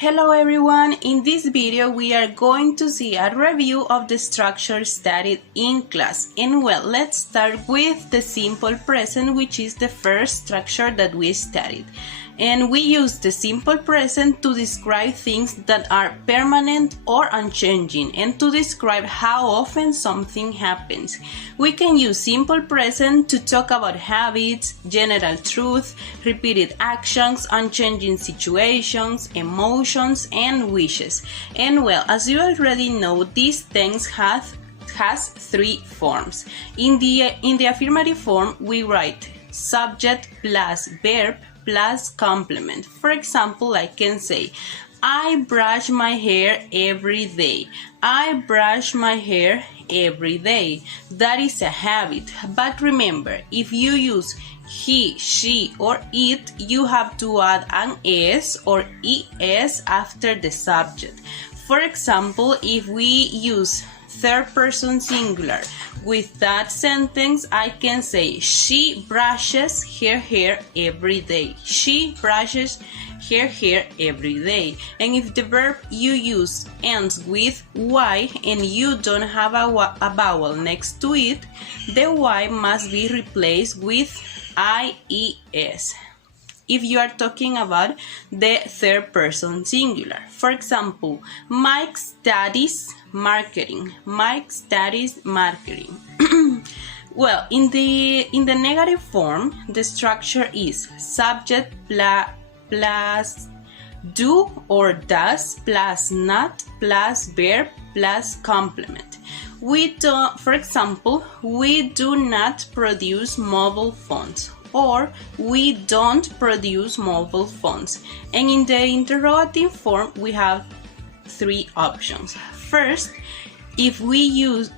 Hello everyone, in this video we are going to see a review of the structure studied in class. And well, let's start with the simple present, which is the first structure that we studied. And we use the simple present to describe things that are permanent or unchanging and to describe how often something happens. We can use simple present to talk about habits, general truth, repeated actions, unchanging situations, emotions, and wishes. And well, as you already know, these things has three forms. In the affirmative form, we write subject plus verb plus complement. For example, I can say, I brush my hair every day. I brush my hair every day. That is a habit. But remember, if you use he, she, or it, you have to add an s or es after the subject. For example, if we use third person singular with that sentence, I can say she brushes her hair every day. She brushes her hair every day. And if the verb you use ends with y and you don't have a vowel next to it, the y must be replaced with ies. If you are talking about the third person singular. For example, Mike studies marketing. Mike studies marketing. Well, in the negative form, the structure is subject plus do or does plus not plus verb plus complement. For example, we do not produce mobile phones, or we don't produce mobile phones. And in the interrogative form, we have three options. First, we use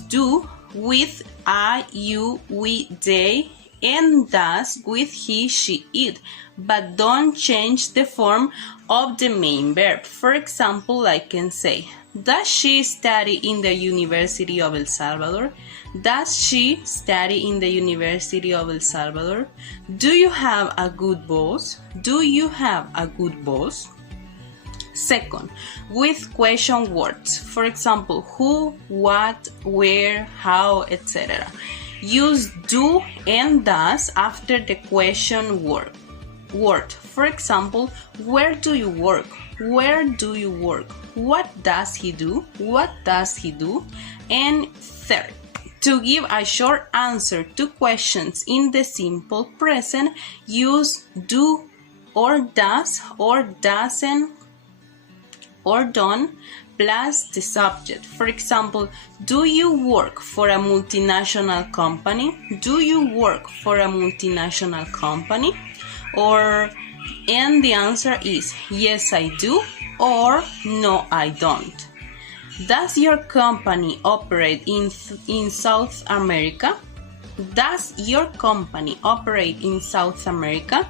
do with I, you, we, they, and does with he, she, it, but don't change the form of the main verb. For example, I can say, does she study in the University of El Salvador? Does she study in the University of El Salvador? Do you have a good boss? Do you have a good boss? Second, with question words. For example, who, what, where, how, etc. Use do and does after the question word. For example, where do you work? Where do you work? What does he do? What does he do? And third, to give a short answer to questions in the simple present, use do or does or doesn't or don't plus the subject. For example, do you work for a multinational company? Do you work for a multinational company? And the answer is yes, I do, or no, I don't. Does your company operate in South America? Does your company operate in South America?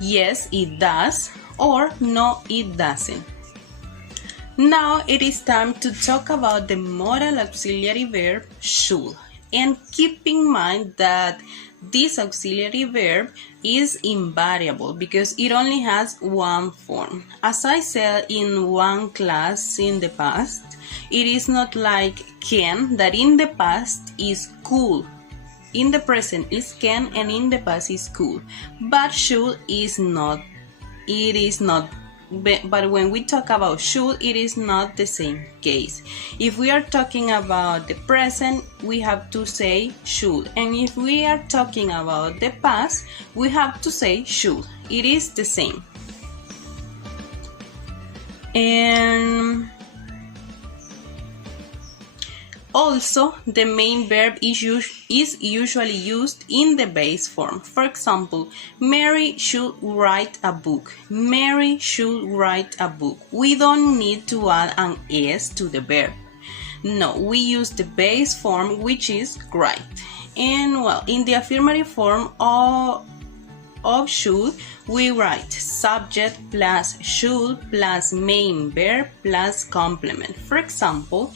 Yes, it does, or no, it doesn't. Now it is time to talk about the modal auxiliary verb should. And keep in mind that this auxiliary verb is invariable because it only has one form. As I said in one class in the past, it is not like can, that in the past is could. In the present is can and in the past is could. But should is not. It is not. But when we talk about should, it is not the same case. If we are talking about the present, we have to say should. And if we are talking about the past, we have to say should. It is the same. And also, the main verb is usually used in the base form. For example, Mary should write a book. Mary should write a book. We don't need to add an s to the verb. No, we use the base form, which is write. And well, in the affirmative form of should, we write subject plus should plus main verb plus complement. For example,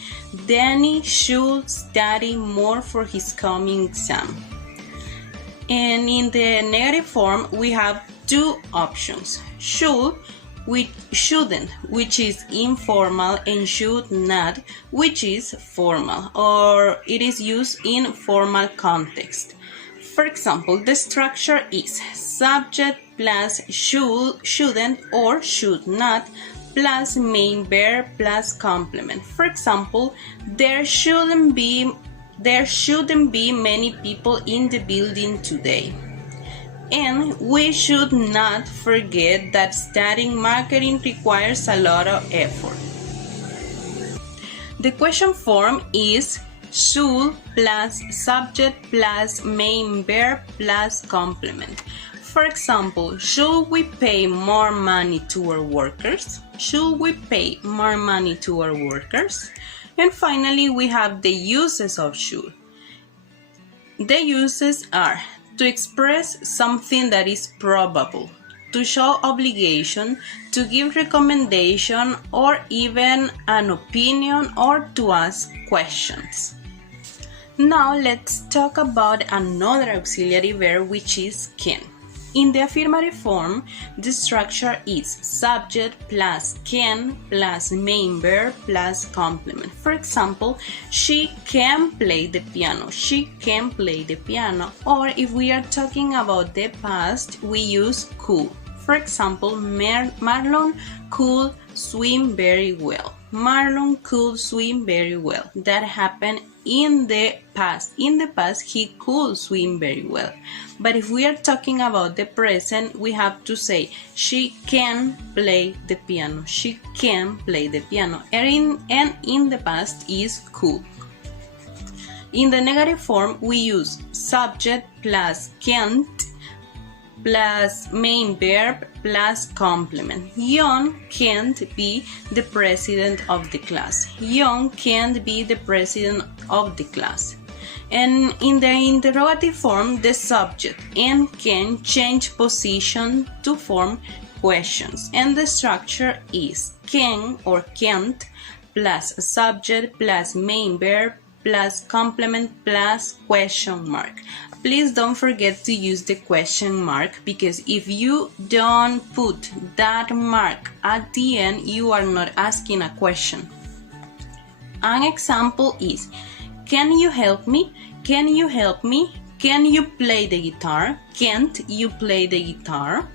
Danny should study more for his coming exam. And in the negative form, we have two options, should with shouldn't, which is informal, and should not, which is formal, or it is used in formal context. For example, the structure is subject plus should, shouldn't, or should not, plus main verb plus complement. For example, there shouldn't be many people in the building today. And we should not forget that studying marketing requires a lot of effort. The question form is should plus subject plus main verb plus complement. For example, should we pay more money to our workers? Should we pay more money to our workers? And finally, we have the uses of should. The uses are to express something that is probable, to show obligation, to give recommendation, or even an opinion, or to ask questions. Now let's talk about another auxiliary verb, which is can. In the affirmative form, the structure is subject plus can plus main verb plus complement. For example, she can play the piano. She can play the piano. Or if we are talking about the past, we use could. For example, Marlon could swim very well. Marlon could swim very well. That happened in the past. In the past, he could swim very well. But if we are talking about the present, we have to say she can play the piano. She can play the piano. And in the past is could. In the negative form, we use subject plus can't plus main verb plus complement. John can't be the president of the class. John can't be the president of the class. And in the interrogative form, the subject and can change position to form questions. And the structure is can or can't plus subject plus main verb plus complement plus question mark. Please don't forget to use the question mark, because if you don't put that mark at the end, you are not asking a question. An example is, can you help me? Can you help me? Can you play the guitar? Can't you play the guitar?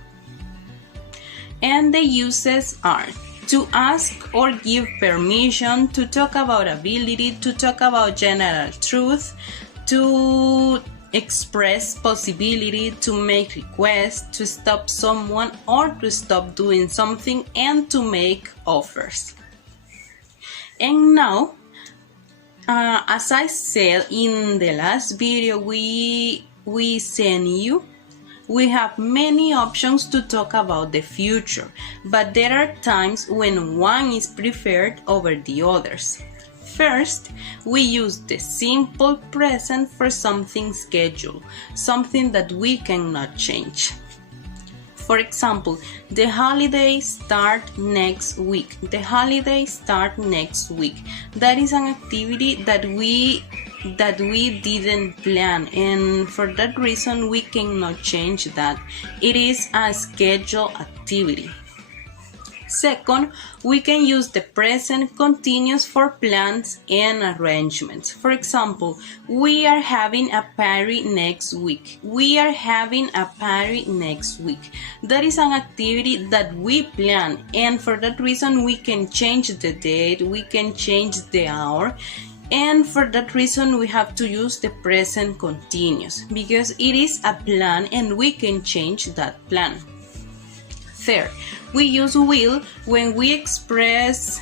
And the uses are to ask or give permission, to talk about ability, to talk about general truth, to express possibility, to make requests, to stop someone or to stop doing something, and to make offers. And now, as I said in the last video we sent you, we have many options to talk about the future, but there are times when one is preferred over the others. First, we use the simple present for something scheduled, something that we cannot change. For example, the holidays start next week. The holidays start next week. That is an activity that we didn't plan, and for that reason we cannot change that. It is a scheduled activity. Second, we can use the present continuous for plans and arrangements. For example, we are having a party next week. We are having a party next week. That is an activity that we plan, and for that reason we can change the date, we can change the hour, and for that reason we have to use the present continuous, because it is a plan and we can change that plan. Third, we use will when we express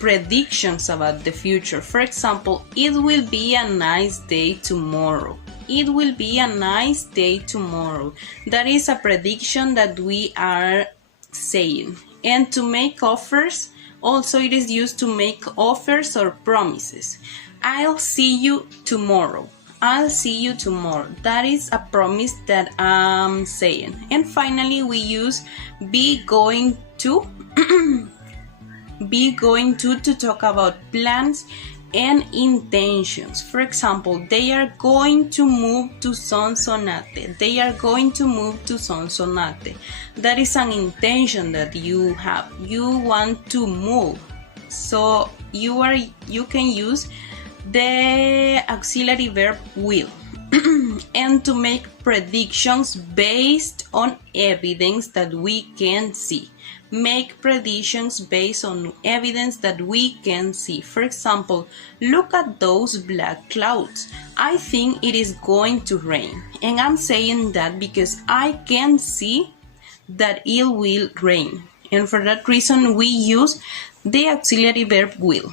predictions about the future. For example, it will be a nice day tomorrow. It will be a nice day tomorrow. That is a prediction that we are saying. And to make offers, also it is used to make offers or promises. I'll see you tomorrow. I'll see you tomorrow. That is a promise that I'm saying. And finally, we use be going to to talk about plans and intentions. For example, they are going to move to Sonsonate. They are going to move to Sonsonate. That is an intention that you have. You want to move. So you can use the auxiliary verb will. And to make predictions based on evidence that we can see. Make predictions based on evidence that we can see. For example, look at those black clouds. I think it is going to rain. And I'm saying that because I can see that it will rain. And for that reason, we use the auxiliary verb will.